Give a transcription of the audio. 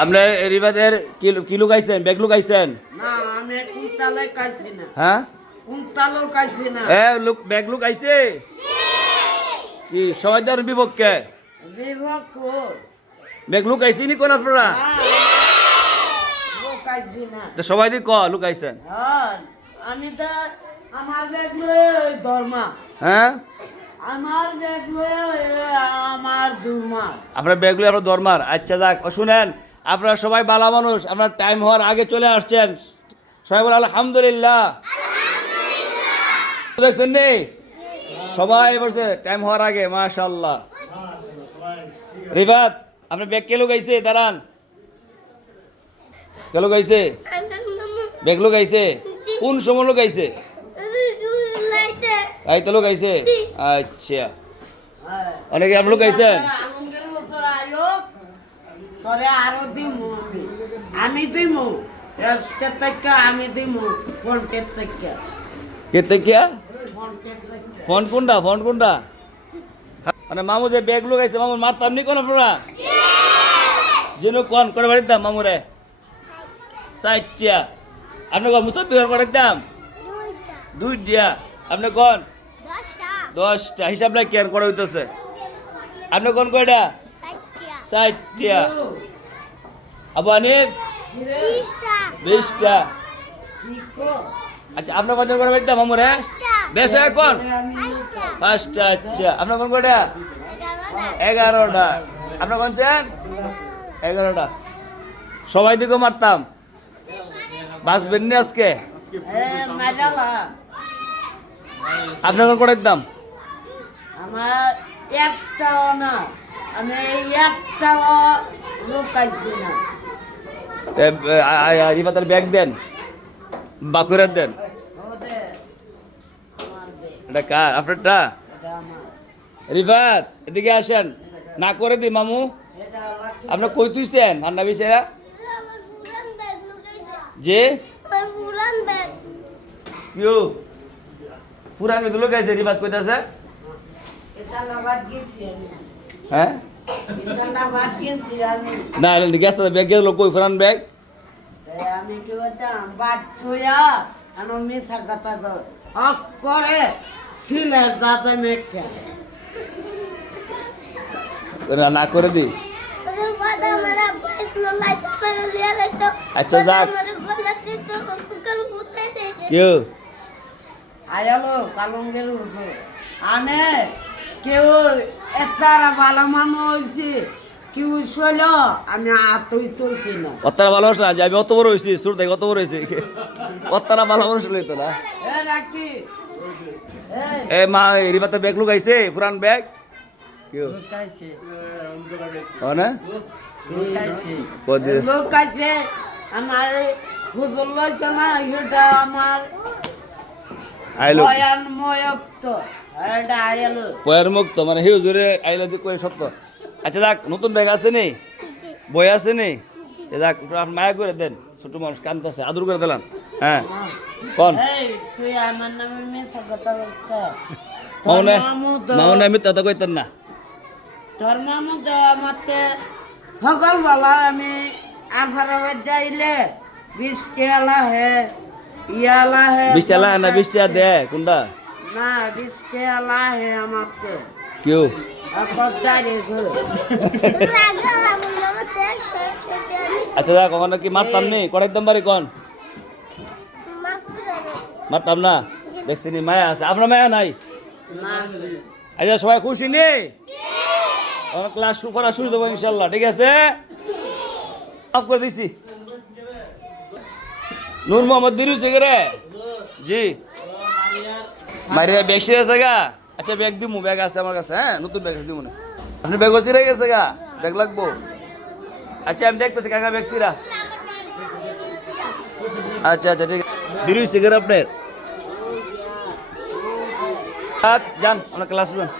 আপনি রিবাদের কি লুকাইছেন? ব্যাগ লুকাইছেন? না আমি কুন্তালে কাইছি না। হ্যাঁ কুন্তালো কাইছি না। ব্যাগ লুকাইছে কি সবাই তার বিপক্ষে? বিভক্ত ব্যাগ লুকাইছি নি কোন আপনারা? কাইছি না। তো সবাই দি ক লুকাইছেন। হ্যাঁ আমি তো আমার ব্যাগ লয়ে ওই ধর্মা। হ্যাঁ আমার ব্যাগ লয়ে আমার দুর্মা। আপনার ব্যাগগুলো আপনার দরমার। আচ্ছা যাক শুনেন, আপনারা সবাই বালা মানুষ, আপনার টাইম হওয়ার আগে চলে আসছেন। সবাই বলে আলহামদুলিল্লাহ। দেখছেন নি সবাই বলছে টাইম হওয়ার আগে। মাশাআল্লাহ। রিবাত আপনার ব্যাগ কে লুকাইছে? দাঁড়ান, কে লুকাইছে? ব্যাগ লুকাইছে কোন সময় লুকাইছে? এই তো লুকাইছে। আচ্ছা অনেকে আপনি লুকাইছেন? আনন্দের উত্তর আয়ো তোরে আরো দিমু আমি দিমু এসকে থেকে আমি দিমু ফোনটের থেকে কে থেকে? ফোনটের থেকে ফোন কোনটা? ফোন কোনটা? মানে মামু যে ব্যাগ লুকাইছে মামুর মারতাম নি কোন আপনারা? যেন কোন করে বাড়ির দাম মামুরে? 60টা। আপনি কোন মুসাফির করে দাম? 2টা। আপনি কোন? 10টা। হিসাব নাই কেন করে হইতেছে? আপনি কোন কয়টা? 60টা। আবু আনিফ 20টা। কি কো আচ্ছা আপনার কত করে বাড়ির দাম মামুরে? বেশ কোন? 5টা। আচ্ছা আপনার কোন কয়টা? 11টা। আপনার কোন চেন? 11টা। সবাই দিকে মারতাম, বাঁচবেন নি আজকে? মাজালা আপনার কোন করে দাম? আমার একটাও না আমি একটাও লুকাইছি না রিফাতের ব্যাগ দেন, বাকুরের দেন। ওদের আমার ব্যাগ, এটা কার? আপনারটা? এটা আমার রিফাত এদিকে আসেন, না করে দি মামু। এটা লাকি আপনার কই তুইছেন ঠান্ডা বিছেরা? যে কিউ পুরান মেয়ে দুলো গেছে রিফাত কইতাছে। এটা না বাদ গেছি আমি হ্যাঁ এটা না বাদ গেছি আমি না গেছে ব্যাগ গেল কই পুরান ব্যাগ? আমি কি বলতাম বাদ চুয়া আমি মিশা কথা কর হক করে সিলের দাঁতে মেখে না করে দি। আচ্ছা যাক কেউ আয়ালো কালঙ্গের উঠো আনে কেউ একটা ভালো মানুষ হয়েছে কেউ শৈল আমি আতই তুলছি না অত্তারা ভালো না যে আমি অত বড় হয়েছি, সুর থেকে অত বড় হয়েছি। অত্তারা ভালো মানুষ লইতো না। এ রাখি এ মা রিফাতের ব্যাগ লুকাইছে পুরান ব্যাগ। কেউ লুকাইছে না লোক আছে আমার হুজুর লইছে না এটা আমার আইলো বয়ান ময়ক্ত এটা আইলো বইয়ের মুক্ত মানে হিউজুরে আইলো যে কই সত্য। আচ্ছা যাক নতুন ব্যাগ আছে নি, বই আছে নি, যাক একটু আপনি মায়া করে দেন, ছোট মানুষ কান্দতেছে, আদর করে দিলাম। হ্যাঁ কোন এই তুই আমার নামে মিশা কথা বলছ মামুনে মামুনে আমি কথা কইতেন না। তোর মামু তো আমাকে সকালবেলা আমি আফারাবাদ যাইলে 20 কেলা হে ইয়ালা হে 20 টাকা না 20 টাকা দে কোনটা? না 20 কেলা হে আমাকে কেউ আচ্ছা যাক কখনো কি মারতাম নি কড়াই দাম বাড়ি কোন? মারতাম না। দেখছি নি মায়া আছে, আপনার মায়া নাই? আচ্ছা সবাই খুশি নি? ক্লাস করা শুরু দেবো ইনশাল্লাহ, ঠিক আছে? অফ করে দিছি। নূর মোহাম্মদ দিরু রে জি মারিয়া ব্যাগ ছিঁড়ে আছে গা। আচ্ছা ব্যাগ দিমু, ব্যাগ আছে আমার কাছে। হ্যাঁ নতুন ব্যাগ আছে দিমু না। আপনি ব্যাগও ছিঁড়ে গেছে গা, ব্যাগ লাগবো? আচ্ছা আমি দেখতেছি কাকা ব্যাগ ছিঁড়া। আচ্ছা আচ্ছা ঠিক আছে। দিরু আপনার যান আপনার ক্লাসে যান।